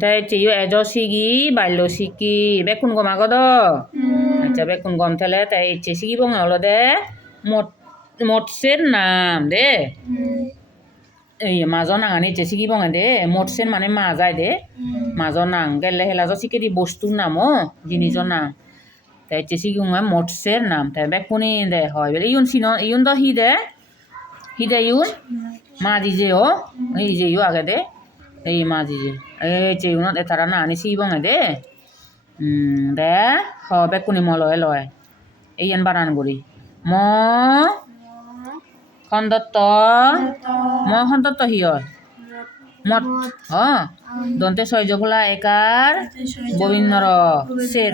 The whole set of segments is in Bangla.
তাই চেয়ে এজ সিগি বাল্য সিকি বেকুন গম আগদ আচ্ছা বেকুন গম থেলে তাই ইচ্ছে সিগি বঙে হলো দে মৎস্যের নাম দে এই মাজৰ নাঙানি ইচ্ছে সিগি বঙে দে মৎস্যের মানে মা যায় দে মাজৰ নাং গেলে হেলা সিকে দি বস্তুর নাম জিনিসের নাম তাই ইচ্ছে সিগি বঙে মৎস্যের নাম তাই বেকুনি দে হয় বলে ইউন দ হি দে ইউন মা দিজে এই যে ইউ আগে দে এই মা দিজে এই যে ইউনত এতারা না আনি সিগি বঙে দে দে হ বেকুনি ম লয় লয় এই বানান করি ম খন্দত্ত হিয় মত দন্তে সহ্যফলা একার ববিন্নর শের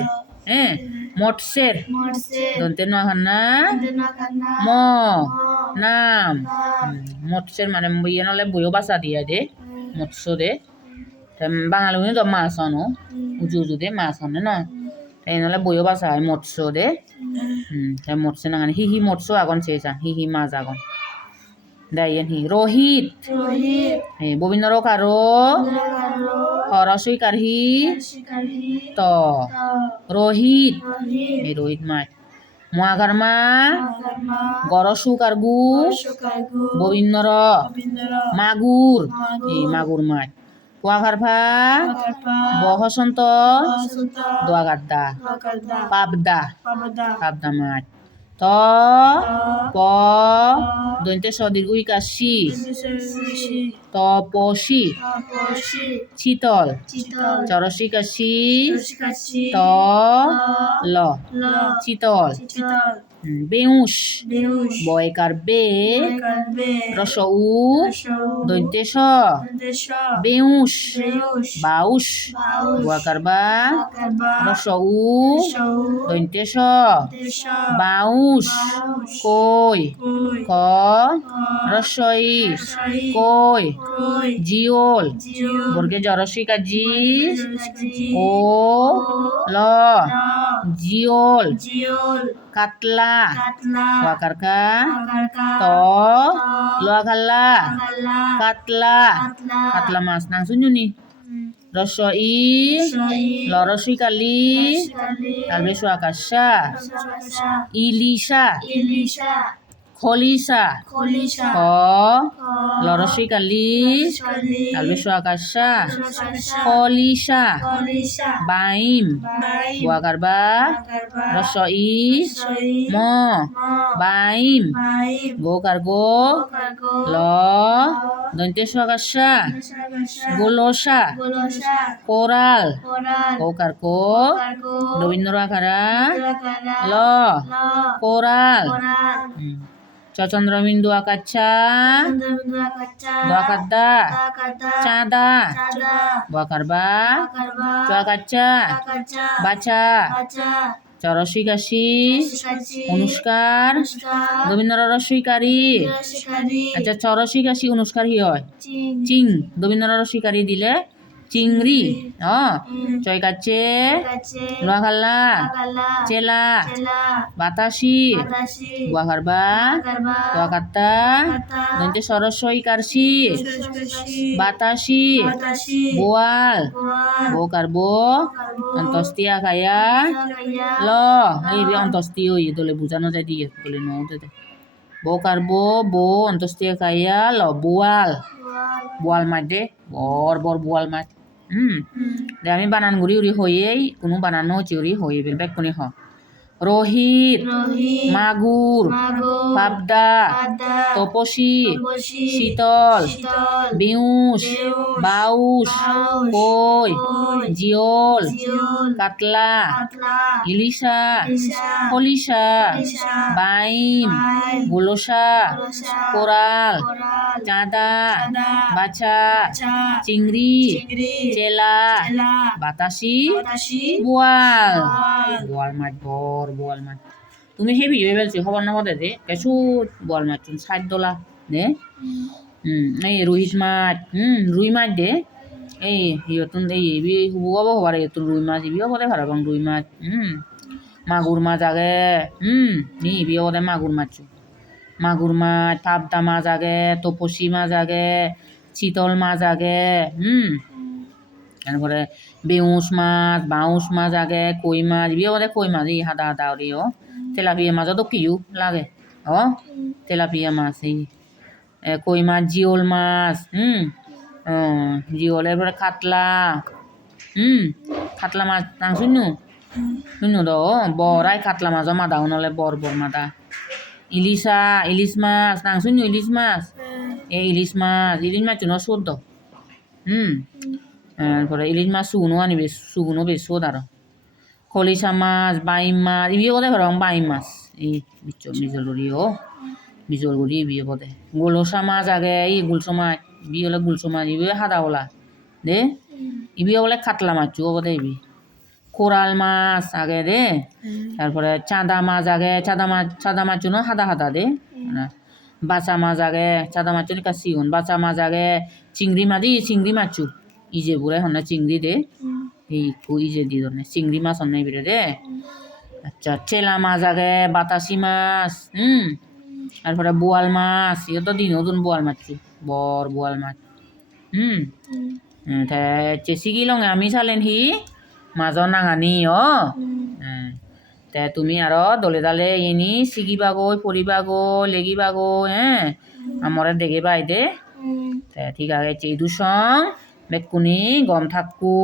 মৎস্যের দন্তে নহান্না ম নাম মৎস্যের মানে ইয়ে নলে বইও বাসা দিয়া দে মৎস্য দে বাঙালি তো মাছ আনো উজু দে মাছ আনে না তাই নলে বইও বাসা হয় মৎস্য দে মৎস্য নাঙানি হি মৎস্য আগন চেয়েছা হি মাছ আগন দাইয়েন হি রোহিত ববিন্দ্র কারো হরসই কারহি ত রোহিত এই রোহিত মাছ মহাগার মা গরসু কারগু ববিন্দ্র মাগুর এই মাগুর মাছ কুয়াঘার ভা বহসন্ত দোয়াগাদ্দা পাবদা মাছ ত প দন্তে সদীর্ঘ ইকাশি তপসি শীতল চরসি কাশি ত ল শীতল বেউস বয়কার বে রস উ দন্তে স বেউস বাউস বয়কার বা রস উ দন্তে স বাউস কই ক রসই কই জিওল বর্গে জরসি কাজি ও ল জিওল কাতলা ওয়াকারকা ত লোয়াখাল্লা কাতলা মাছ নাং শুনুনি রসই লরসই কালি তারপরে সোয়াকাশা ইলিশা খলিশা ক লরসই কালি তারপরে সোয়াকাশা খলিশা বাইম ওয়াকারবা রসই ম বাইম গোকার গো ল দন্তে সোয়াকাশা গোলসা কোরাল গোকার কো রবীন্দ্র আকারা ল কোরাল চন্দ্রবিন্দু আকাচ্ছা দোয়াকাদ্দা চাঁদা বকারবা চুয়াকাচ্ছা বাছা চরসই কাশি অনুষ্কার রবীন্দ্র রসইকারী আচ্ছা চরসই কাশি অনুষ্কার হি হয় চিং রবীন্দ্র রসইকারী দিলে চিংড়ি চয় কাচ্ছে লোহাখাল্লা চেলা বাতাসি গুয়াঘারবা তোয়াকাত্তা দন্তে সরস্বই কারসি বাতাসি বোয়াল বোকার বো অন্তস্তিয়া খায়া ল এই অন্তস্তি ওই দলে বুঝানো যায় দিয়ে বলে নৌতে বোকার বো অন্তস্তিয়া খাইয়া ল বোয়াল মাছ দে বর বোয়াল মাছ দে আমি বানান গুড়ি উড়ি হয়েই কোনো বানানো চিউরি হয়ে বেল বেক কোনি হ রোহিত মাগুর পাবদা তপসি শীতল বেউস বাউস কই জিওল কাতলা ইলিশা খলিশা বাইম গোলসা কোরাল চাঁদা বাছা চিংড়ি চেলা বাতাসি বোয়াল মাছ বোয়াল মাছ তুমি সেই ভিডিও ফেলছি খবর না মতে দে কেসু বোয়াল মাছ $60 দে এই রুই মাছ দে এই ইয়তুন এই হুবুগাব হবার ইয়তুন রুই মাছ ইবিও বলে ভাড়াবাং রুই মাছ মাগুর মাছ আগে নি ইবিও বলে মাগুর মাছ পাবদা মাছ আগে তপসি মাছ আগে চিতল মাছ আগে তারপরে বেউস মাছ বাউস মাছ আগে কই মাছ বিয়ে বলে কই মাছ এই হাদা হাদা ওরি ও তেলাপিয়া মাছও কিউ লাগে ও তেলাপিয়া মাছ এই কই মাছ জিওল মাছ জিওল এরপরে কাতলা কাতলা মাছ নাং শুনু শুনু দ বড়াই কাতলা মাছও মাদাও নলে বর বর মাদা ইলিশ মাছ নাং শুনু ইলিশ মাছ এই ইলিশ মাছ চুনো সুদ দ তারপরে ইলিশ মাছ সুগুনো বেশ সুদ আরো খলিশা মাছ বাইম মাছ ইবিয়ে বোধে রং বাইম মাছ এই বিজলগুড়ি ও বিজলগুড়ি ইবিয়ে বোধে গোলসা মাছ আগে এই গুলসো মাছ ইবি হলে গুলসো মাছ ইবি হাদা ওলা দে ইবি বলে কাতলা মাছ বোধে ইবি কোরাল মাছ আগে দে তারপরে চাঁদা মাছ আগে চাঁদা মাছ চুনো হাদা হাদা দে বাচা মাছ আগে চাঁদা মাছ চুনি কাশিগুন বাচা মাছ আগে চিংড়ি মাছু ইজে বুড়ে হন্না চিংড়ি দে এই ইজে দি ধরনে চিংড়ি মাছ হন্না ইবিরে দে আচ্ছা চেলা মাছ আগে বাতাসি মাছ তারপরে বোয়াল মাছ ইয়ে তো দিন নতুন বোয়াল মাছু বর বোয়াল মাছ চেসিকি লঙে আমি চালেন হি মাজৰ নাঙানি তে তুমি আরো দলে দালে ইনি শিকিবাগৈ পড়িবাগৈ লেগিবাগৈ আমরে দেখে বাই দে ঠিক আছে এই দুসং বেকুনি গম থাকো